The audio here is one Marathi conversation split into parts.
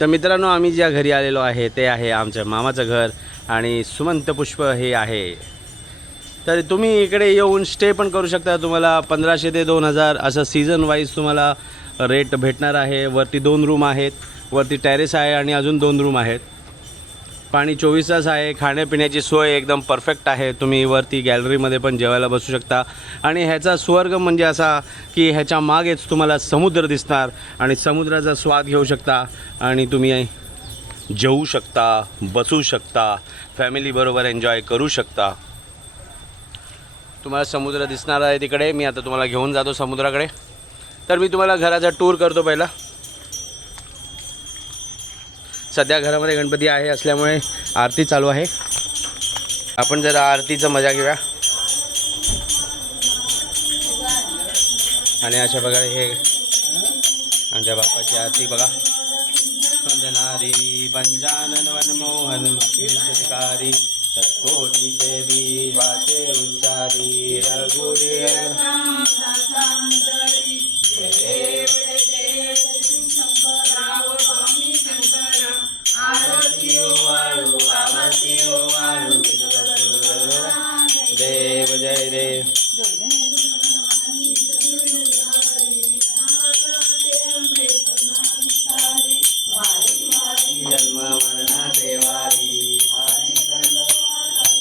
तर मित्रांनो, आम्ही ज्या घरी आलेलो आहे ते आहे आमच्या मामाचं घर आणि सुमंत पुष्प हे आहे. तर तुम्ही इकडे येऊन स्टे पण करू शकता. तुम्हाला 1500 ते 2000 असं सीझन वाईज तुम्हाला रेट भेटणार आहे. वरती 2 रूम आहेत, वरती टेरेस आहे आणि अजून 2 रूम आहेत. पाणी 24 तास आहे. खाण्यापिण्याची सोय एकदम परफेक्ट आहे. तुम्ही वरती गॅलरीमध्ये पण जेवायला बसू शकता. आणि ह्याचा स्वर्ग म्हणजे असा की ह्याच्या मागेच तुम्हाला समुद्र दिसणार आणि समुद्राचा स्वाद घेऊ शकता आणि तुम्ही जेवू शकता, बसू शकता, फॅमिलीबरोबर एन्जॉय करू शकता. तुम्हाला समुद्र दिसणार आहे तिकडे. मी आता तुम्हाला घेऊन जातो समुद्राकडे. तर मी तुम्हाला घराचा टूर करतो पहिला. सध्या घरामध्ये गणपती आहे असल्यामुळे आरती चालू आहे. आपण जरा आरतीचा मजा घेऊया. आणि अशा प्रकारे हे आमच्या बाप्पाची आरती बघा. वंदनारी पंचानन वनमोहन मुक्तिकारी तत्कोटी सेवी वाचे उच्चारी रघुरी देव जय देव. जन्म मरणा देवारी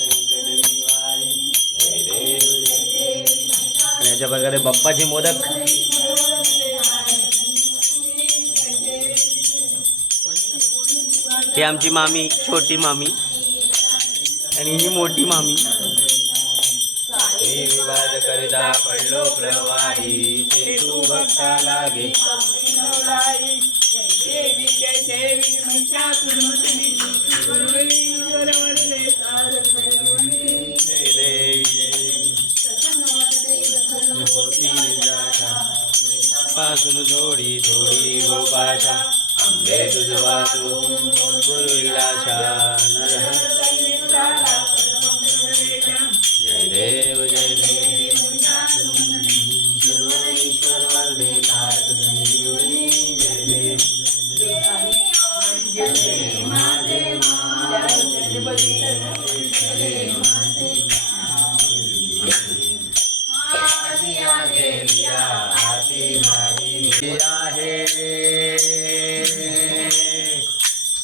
जय देव जय देव. आणि अशा प्रकारे बाप्पाचे मोदक. ही आमची मामी, छोटी मामी आणि ही मोठी मामी. विवाद करिता पडलो प्रवाही ते तू भक्ता लागे. पासून थोडी थोडी गोपाशा आंबे तुझ वाचू गुरुविलाशा नर. जय देव जय देव.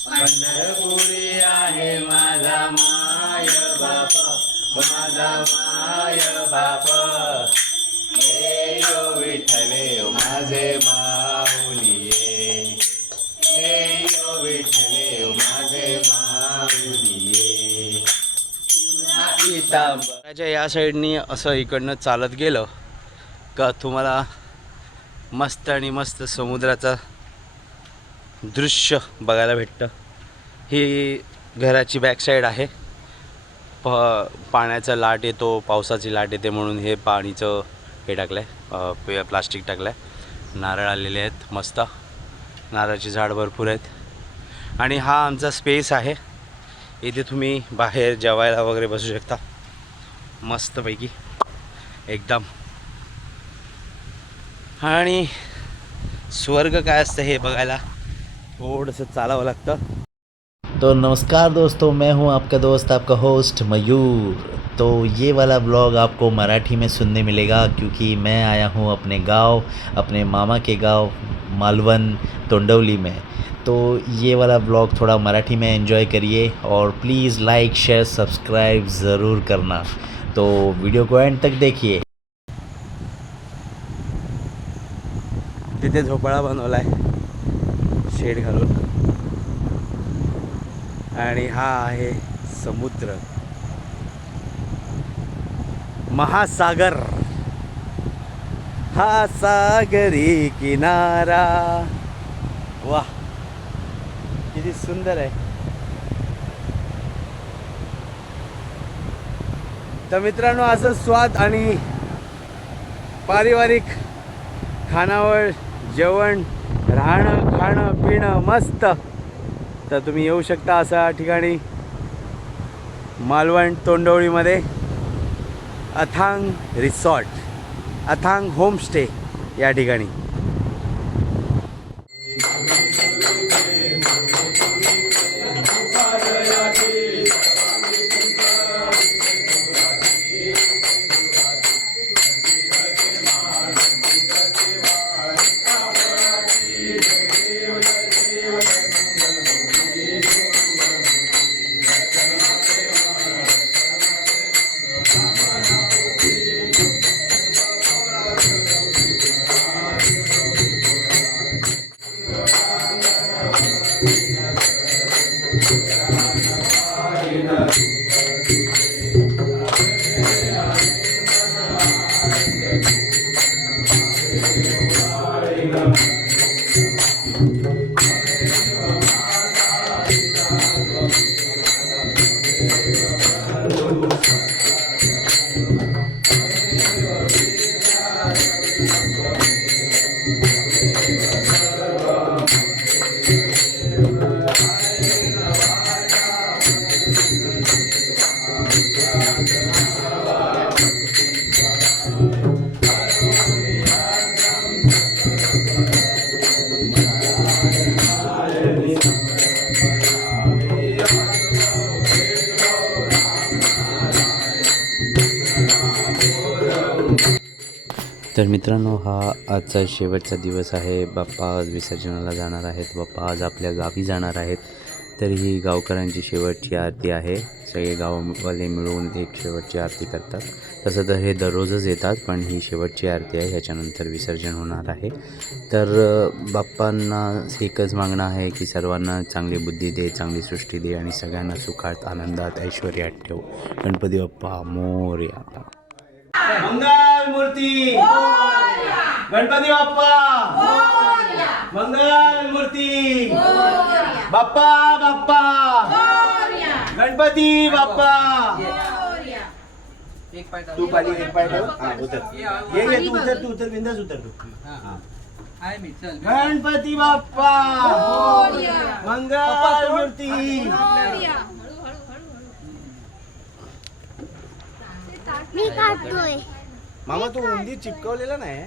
पंढरपुरी आहे माझा माय बाप, माझा माय बाप. हे यो विठ्ठले माझे माऊलिये, हे यो विठ्ठले माझे माऊलिये. इथं या साईडनी असं इकडनं चालत गेलं का तुम्हाला मस्त आणि मस्त समुद्राचा दृश्य बघायला भेटतं. ही घराची बॅकसाईड आहे. पाण्याचा लाट येतो, पावसाची लाट येते म्हणून हे पाणीचं हे टाकलं आहे, प्लास्टिक टाकलं आहे. नारळ आलेले आहेत, मस्त नारळाची झाड भरपूर आहेत. आणि हा आमचा स्पेस आहे. इथे तुम्ही बाहेर जेवायला वगैरे बसू शकता मस्तपैकी एकदम. आणि स्वर्ग काय असतं हे बघायला थोडंसं चालावं लागतं. तो नमस्कार दोस्तों, मैं हूं आपका दोस्त, आपका होस्ट मयूर. तो ये वाला ब्लॉग आपको मराठी में सुनने मिलेगा क्योंकि मैं आया हूं अपने गांव, अपने मामा के गांव मालवन तोंडवली में. तो ये वाला ब्लॉग थोड़ा मराठी में एंजॉय करिए और प्लीज़ लाइक शेयर सब्सक्राइब ज़रूर करना. तो वीडियो को एंड तक देखिए. तिथे झोपाळा बनवला आहे शेड घालून. आणि हा आहे समुद्र, महासागर. हा सागरी किनारा. वाह, किती सुंदर आहे. तर मित्रांनो, असं स्वाद आणि पारिवारिक खानावळ जेवण, राहणं खाणं पिणं मस्त. तर तुम्ही येऊ शकता अशा ठिकाणी मालवण तोंडवळीमध्ये. अथांग रिसॉर्ट, अथांग होमस्टे या ठिकाणी. तर मित्रांनो, हा आजचा शेवटचा दिवस आहे. बाप्पा आज विसर्जनाला जाणार आहेत. बाप्पा आज आपल्या गावी जाणार आहेत. तर ही गावकऱ्यांची शेवटची आरती आहे. सगळे गाववाले मिळून एक शेवटची आरती करतात. तसं तर हे दररोजच येतात, पण ही शेवटची आरती आहे. ह्याच्यानंतर विसर्जन होणार आहे. तर बाप्पांना एकच मागणं आहे की सर्वांना चांगली बुद्धी दे, चांगली सृष्टी दे आणि सगळ्यांना सुखात, आनंदात, ऐश्वर्यात ठेव. गणपती बाप्पा मोरया. मंगल मूर्ती, गणपती बाप्पा, मंगल मूर्ती, बाप्पा बाप्पा, गणपती बाप्पा. तू पाली एक पाय ठेव. उतर, ये तू उतर बिंदास उतर तू. गणपती बाप्पा, मंगल मूर्ती. मी काढतोय. मामा तू उंदीर चिपकवलेला नाही.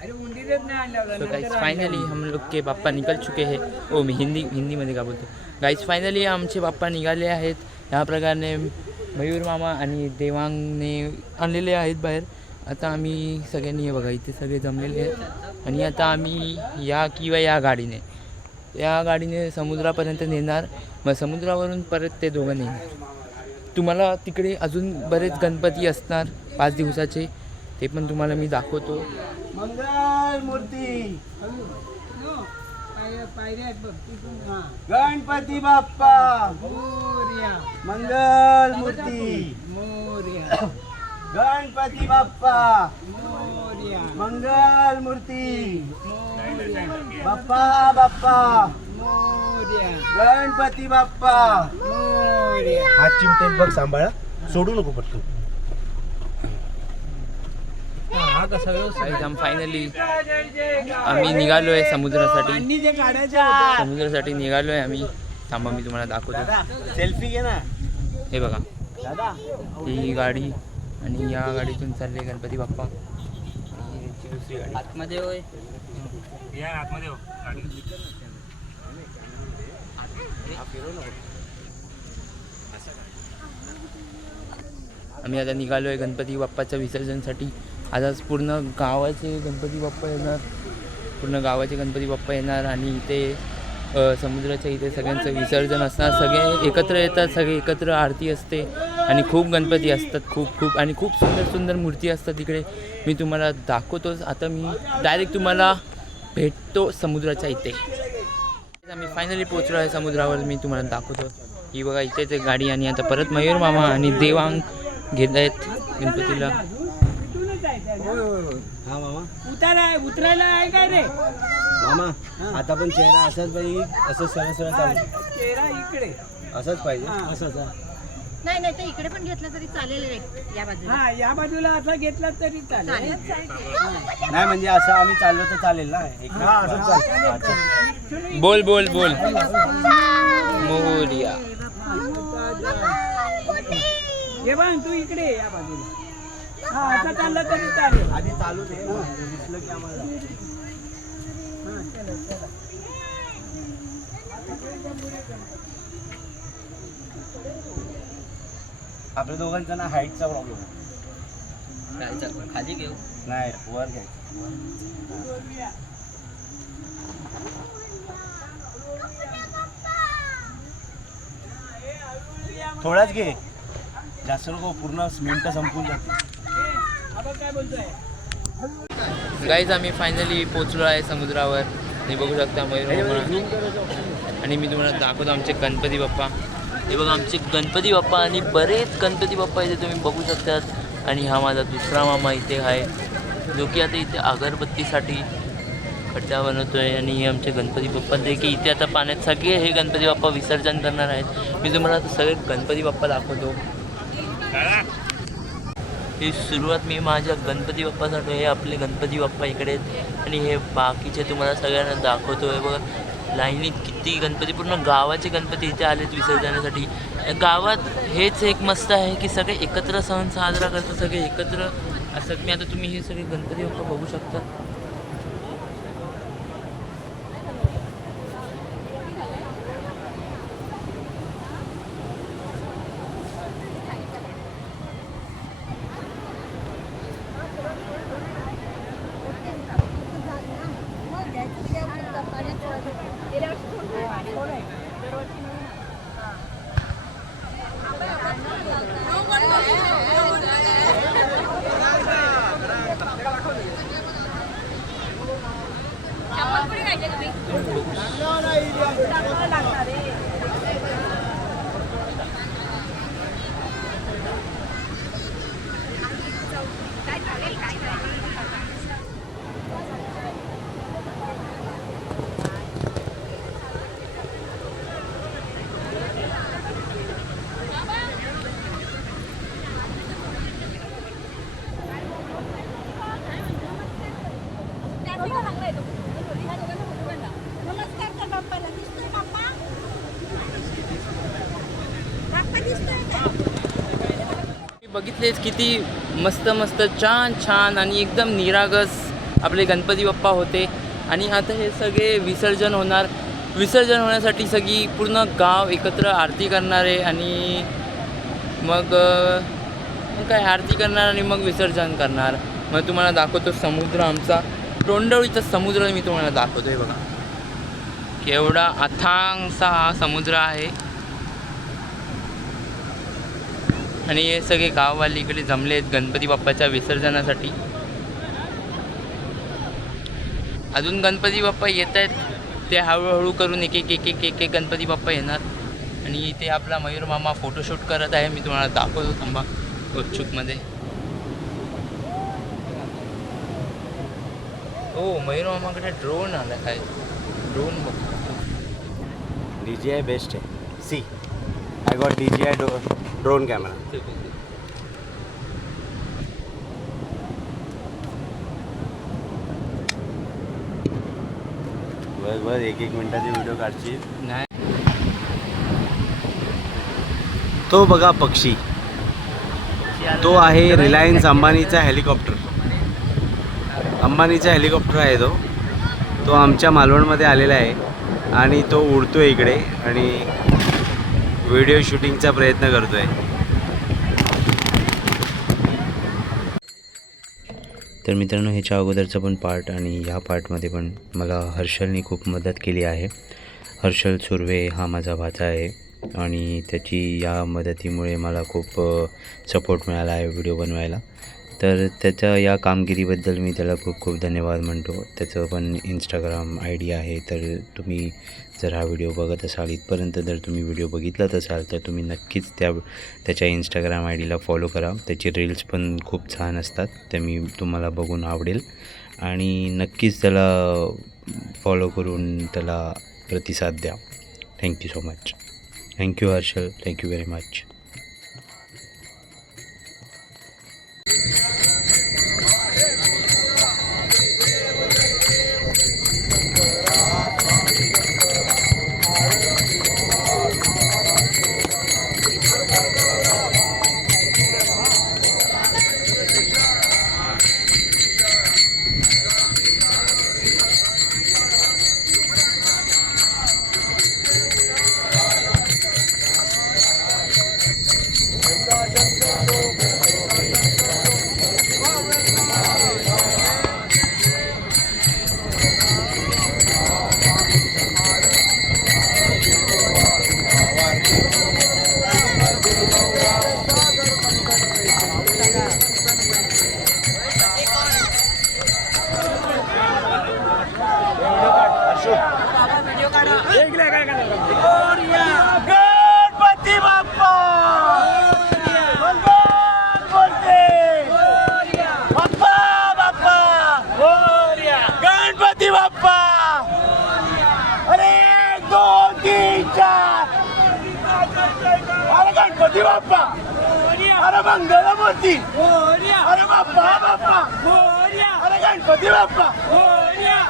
तो गाइस फाइनली हम लोग के पापा निकल चुके हैं. ओ मी हिंदी मध्ये का बोलतो. गाइस फायनली आमचे बाप्पा निघाले आहेत. ह्या प्रकारे मयूर मामा आणि देवांगने आणलेले आहेत बाहेर. आता आम्ही सगळ्यांनी हे बघा इथे सगळे जमलेले आहेत आणि आता आम्ही या गाडीने समुद्रापर्यंत नेणार. मग समुद्रावरून परत ते दोघं नेणार. तुम्हाला तिकडे अजून बरेच गणपती असणार 5 दिवसाचे, ते पण तुम्हाला मी दाखवतो. मंगल मूर्ती, गणपती बाप्पा, मंगल मूर्ती, गणपती बाप्पा, मंगल मूर्ती, बाप्पा बाप्पा, गणपती बाप्पा. हात चिमटेल बघ, सांभाळा, सोडू नको पटकन. फायनली आम्ही निघालोय समुद्रासाठी निघालोय आम्ही. थांबा मी तुम्हाला दाखवतो. सेल्फी घे ना. हे बघा दादा, ही गाडी आणि या गाडीतून चालले गणपती बाप्पा. दुसरी गाडी आतमध्ये होय. आम्ही आता निघालोय गणपती बाप्पाच्या विसर्जनसाठी. आज पूर्ण गावाचे गणपती बाप्पा येणार आणि इथे समुद्राच्या इथे सगळ्यांचं विसर्जन असणार. सगळे एकत्र येतात, सगळे एकत्र आरती असते आणि खूप गणपती असतात. खूप आणि खूप सुंदर मूर्ती असतात तिकडे. मी तुम्हाला दाखवतोच. आता मी डायरेक्ट तुम्हाला भेटतो समुद्राच्या इथे. आम्ही फायनली पोचलो आहे समुद्रावर. मी तुम्हाला दाखवतो. ही बघा इथेच एक गाडी आणि आता परत मयूर मामा आणि देवांग घेत आहेत गणपतीला. हा मामा, उतरायला आहे काय रे मामा आता पण चेहरा असाच पाहिजे, असं सरळ चालू. चेहरा इकडे असंच पाहिजे, असंच. नाही तर इकडे पण घेतलं तरी चालेल रे. या बाजूला, हा या बाजूला असा घेतला तरी चालेल. नाही म्हणजे असं आम्ही चाललो तर चालेल ना. असंच चालेल. बोल मोरया. ये बघ तू इकडे या बाजूला. हा असं चाललं तरी चालेल. आधी चालू दे, दिसलं की आम्हाला. आपल्या दोघांचा ना हाईटचा प्रॉब्लेम आहे. खाली घेऊ. नाही, वर घ्यायचं. थोडाच घे, जास्त नको, पूर्ण मिनिटं संपून जाते. गाईज आम्ही फायनली पोचलो आहे समुद्रावर. हे बघू शकता मयूर. आणि मी तुम्हाला दाखवतो आमचे गणपती बाप्पा. हे बघा आमचे गणपती बाप्पा आणि बरेच गणपती बाप्पा इथे तुम्ही बघू शकतात. आणि हा माझा दुसरा मामा इथे आहे. जो की आता इथे अगरबत्तीसाठी खड्डा बनवतोय. आणि हे आमचे गणपती बाप्पा जे की इथे आता पाण्यात सगळे हे गणपती बाप्पा विसर्जन करणार आहेत. मी तुम्हाला आता सगळे गणपती बाप्पा दाखवतो. ही सुरुवात मी माझ्या गणपती बाप्पासाठी. हे आपले गणपती बाप्पा इकडे आहेत आणि हे बाकीचे तुम्हाला सगळ्यांना दाखवतो. हे बघा लाईनीत किती गणपती, पूर्ण गावाचे गणपती इथे आलेत विसर्जनासाठी. गावात हेच एक मस्त आहे की सगळे एकत्र सण साजरा करतात, सगळे एकत्र असतात. मी आता तुम्ही हे सगळे गणपती बाप्पा बघू शकता. बघितलेच किती मस्त मस्त छान छान आणि एकदम निरागस आपले गणपती बाप्पा होते. आणि आता हे सगळे विसर्जन होणार. विसर्जन होण्यासाठी सगळी पूर्ण गाव एकत्र आरती करणार आहे. आणि मग काय आरती करणार आणि मग विसर्जन करणार. मग तुम्हाला दाखवतो समुद्र, आमचा तोंडवळीचा समुद्र मी तुम्हाला दाखवतो. हे बघा केवढा अथांगसा हा समुद्र आहे. आणि हे सगळे गाववाले इकडे जमले आहेत गणपती बाप्पाच्या विसर्जनासाठी. अजून गणपती बाप्पा येत आहेत, ते हळूहळू करून एक एक एक एक एक एक गणपती बाप्पा येणार. आणि इथे आपला मयूर मामा फोटोशूट करत आहे. मी तुम्हाला दाखवतो थांबा गुपचूपमध्ये. हो मयूर मामाकडे ड्रोन आला काय, ड्रोन बघतो. DJI बेस्ट आहे. See I got DJI drone camera. बस एक एक मिनिटाची व्हिडिओ काढची. नाही तो बघा पक्षी, तो आहे रिलायन्स अंबानीचा हेलिकॉप्टर. अंबानीचा हेलिकॉप्टर आहे तो आमच्या मालवणमध्ये आलेला आहे आणि तो उडतो इकडे आणि व्हिडिओ शूटिंगचा प्रयत्न करतो आहे. तर मित्रांनो ह्याच्या अगोदरचा पण पार्ट आणि ह्या पार्टमध्ये पण मला हर्षलनी खूप मदत केली आहे. हर्षल सुर्वे हा माझा भाचा आहे आणि त्याची या मदतीमुळे मला खूप सपोर्ट मिळाला आहे व्हिडिओ बनवायला. तर त्याच्या या कामगिरीबद्दल मी त्याला खूप खूप धन्यवाद म्हणतो. त्याचं पण इंस्टाग्राम ID आहे. तर तुम्ही जर हा व्हिडिओ बघत असाल इथपर्यंत, जर तुम्ही व्हिडिओ बघितलाच असाल तर तुम्ही नक्कीच त्याच्या इंस्टाग्राम IDला फॉलो करा. त्याची रील्स पण खूप छान असतात, ते मी तुम्हाला बघून आवडेल. आणि नक्कीच त्याला फॉलो करून त्याला प्रतिसाद द्या. Thank you so much. Thank you Harshal, thank you very much. Ganpati Bappa Bappa Bappa Ganpati Bappa. अरे 2 3 4. अरे गणपती बाप्पा. अरे मंगलमूर्ती. अरे बाप्पा बाप्पा. अरे गणपती बाप्पा.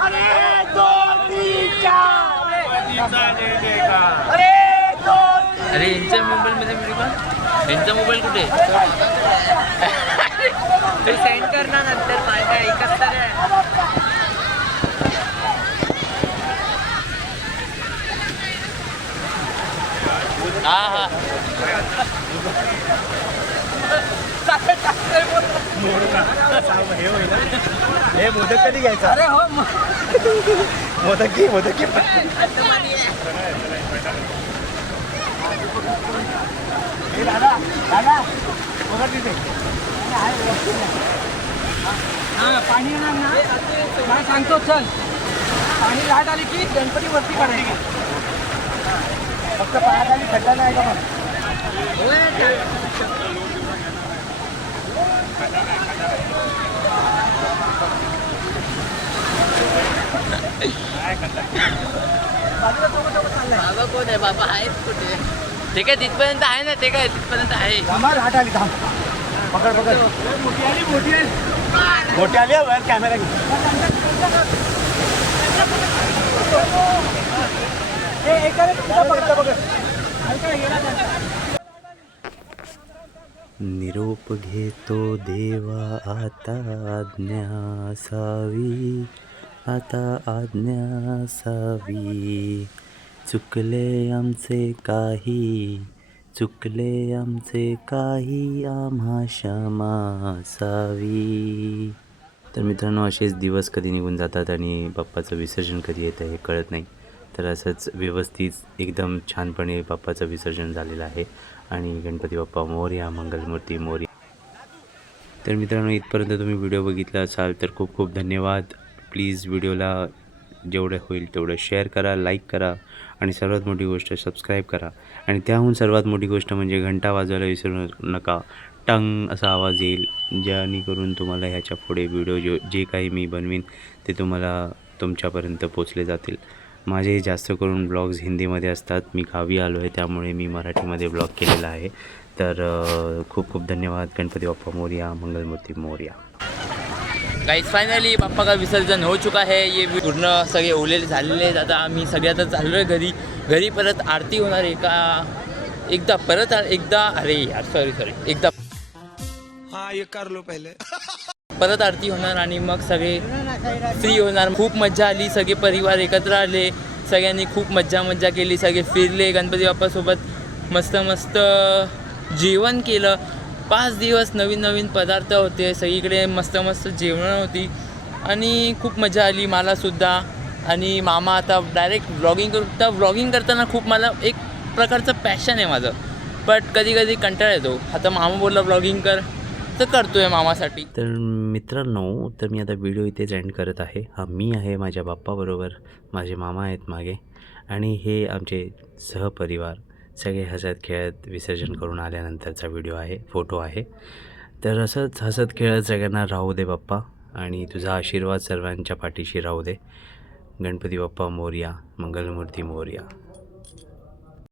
अरे 2 3 4. अरे 2. अरे यांच्या मोबाईलमध्ये व्हिडिओ का यांचा मोबाईल कुठे ते सेंड कर ना नंतर माझ्या एकच तर आहे. हा हा हे मोदक कधी घ्यायचा. अरे हो मोदक घे मोदक घे. दादा दादा पाणी येणार ना मला सांगतो चल पाणी लाट आली की गणपती वरती काढायची फक्त पायाखाली खड्डा नाही का मग. बाबा कोण आहे बाबा आहेत कुठे ते काय तिथपर्यंत आहे ना ते काय तिथपर्यंत आहे. लाट आली थांब. पकड पकड. मोठी आली मोठी आली मोठी आली वर कॅमेरा घे. निरोप घेतो देवा आता आज्ञा असावी. आता आज्ञा असावी. चुकले आमचे काही. चुकले आमचे काही आम्हा क्षमा असावी. तर मित्रांनो असेच दिवस कधी निघून जातात आणि बाप्पाचं विसर्जन कधी येतं हे कळत नाही. तर असंच व्यवस्थित एकदम छानपणे बाप्पाचं विसर्जन झालेलं आहे आणि गणपती बाप्पा मोरया मंगलमूर्ती मोरया. तर मित्रांनो इथपर्यंत तुम्ही व्हिडिओ बघितला असाल तर खूप खूप धन्यवाद. प्लीज व्हिडिओला जेवढं होईल तेवढं शेअर करा, लाईक करा आणि सर्वात मोठी गोष्ट सबस्क्राईब करा. आणि त्याहून सर्वात मोठी गोष्ट म्हणजे घंटा वाजवायला विसरू नका. टंग असा आवाज येईल जेणेकरून तुम्हाला ह्याच्या पुढे व्हिडिओ जे काही मी बनवीन ते तुम्हाला तुमच्यापर्यंत पोचले जातील. माझे जास्त करून ब्लॉग्स हिंदीमध्ये असतात. मी गावी आलो आहे त्यामुळे मी मराठीमध्ये ब्लॉग केलेला आहे. तर खूप खूप धन्यवाद. गणपती बाप्पा मोरया मंगलमूर्ती मोरया. गाइस फायनली बाप्पा का विसर्जन हो चुका है. ये पूर्ण सगळे ओलेले झालेले आहेत. आता आम्ही सगळे आता चाललो आहे घरी परत आरती होणार आहे का एकदा परत एकदा अरे यार सॉरी एकदा हाँ ये कर लो पहले. परत आरती होणार आणि मग सगळे फ्री होणार. खूप मज्जा आली. सगळे परिवार एकत्र आले. सगळ्यांनी खूप मज्जा केली. सगळे फिरले गणपती बाप्पासोबत. मस्त जेवण केलं. 5 दिवस नवीन पदार्थ होते. सगळीकडे मस्त जेवणं होती आणि खूप मजा आली मलासुद्धा. आणि मामा आता डायरेक्ट व्लॉगिंग करताना खूप मला एक प्रकारचं पॅशन आहे माझं. बट कधी कंटाळा येतो. आता मामा बोलला व्लॉगिंग कर तर करतोय मामासाठी. तर मित्रांनो तर मी आता व्हिडिओ इथेच एंड करत आहे. हा मी आहे माझ्या बाप्पाबरोबर. माझे मामा आहेत मागे आणि हे आमचे सहपरिवार सगळे हसत खेळत विसर्जन करून आल्यानंतरचा व्हिडिओ आहे, फोटो आहे. तर असंच हसत खेळत सगळ्यांना राहू दे बाप्पा आणि तुझा आशीर्वाद सर्वांच्या पाठीशी राहू दे. गणपती बाप्पा मोरया मंगलमूर्ती मोरया.